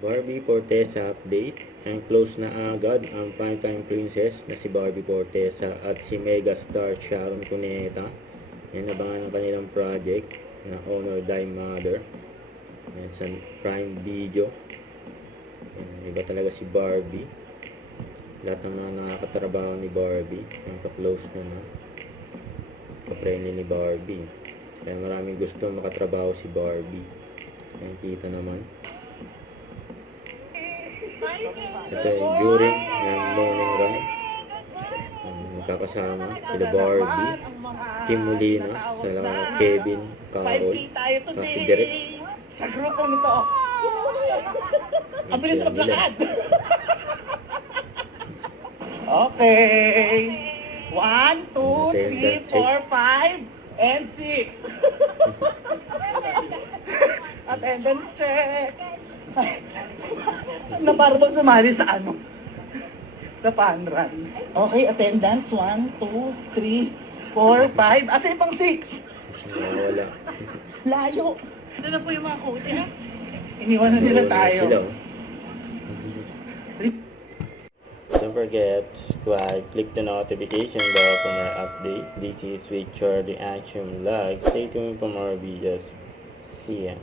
Barbie Fortesa update. And close na agad ang primetime princess na si Barbie Fortesa at si megastar Sharon Cuneta. Yan, abangan ang kanilang project na Honor Thy Mother. Yan, sa Prime Video. Yan, iba talaga si Barbie. Lahat ng mga nakakatrabaho ni Barbie, yung ka-close na ka-friendly ni Barbie. Kaya maraming gusto makatrabaho si Barbie. Yan, kita naman. Ito yung during ng morning run. Magkakasama sila Barbie, Kim Molina, sila Kevin, Carol, si Derek. Sa grupo nito. Ang bilis maglakad. Okay. 1, 2, 3, 4, 5, and 6. Attendance check. Na para bang sumali sa ano? Sa fun run. Okay, attendance. 1, 2, 3, 4, 5. Asa yung pang 6? Wala. Layo. Ito na po yung mga coach, ha? Iniwan na nila tayo. Sila. Don't forget to subscribe, click the notification bell for more updates. This is with Charlie Action Vlog. Stay tuned for more videos. See ya.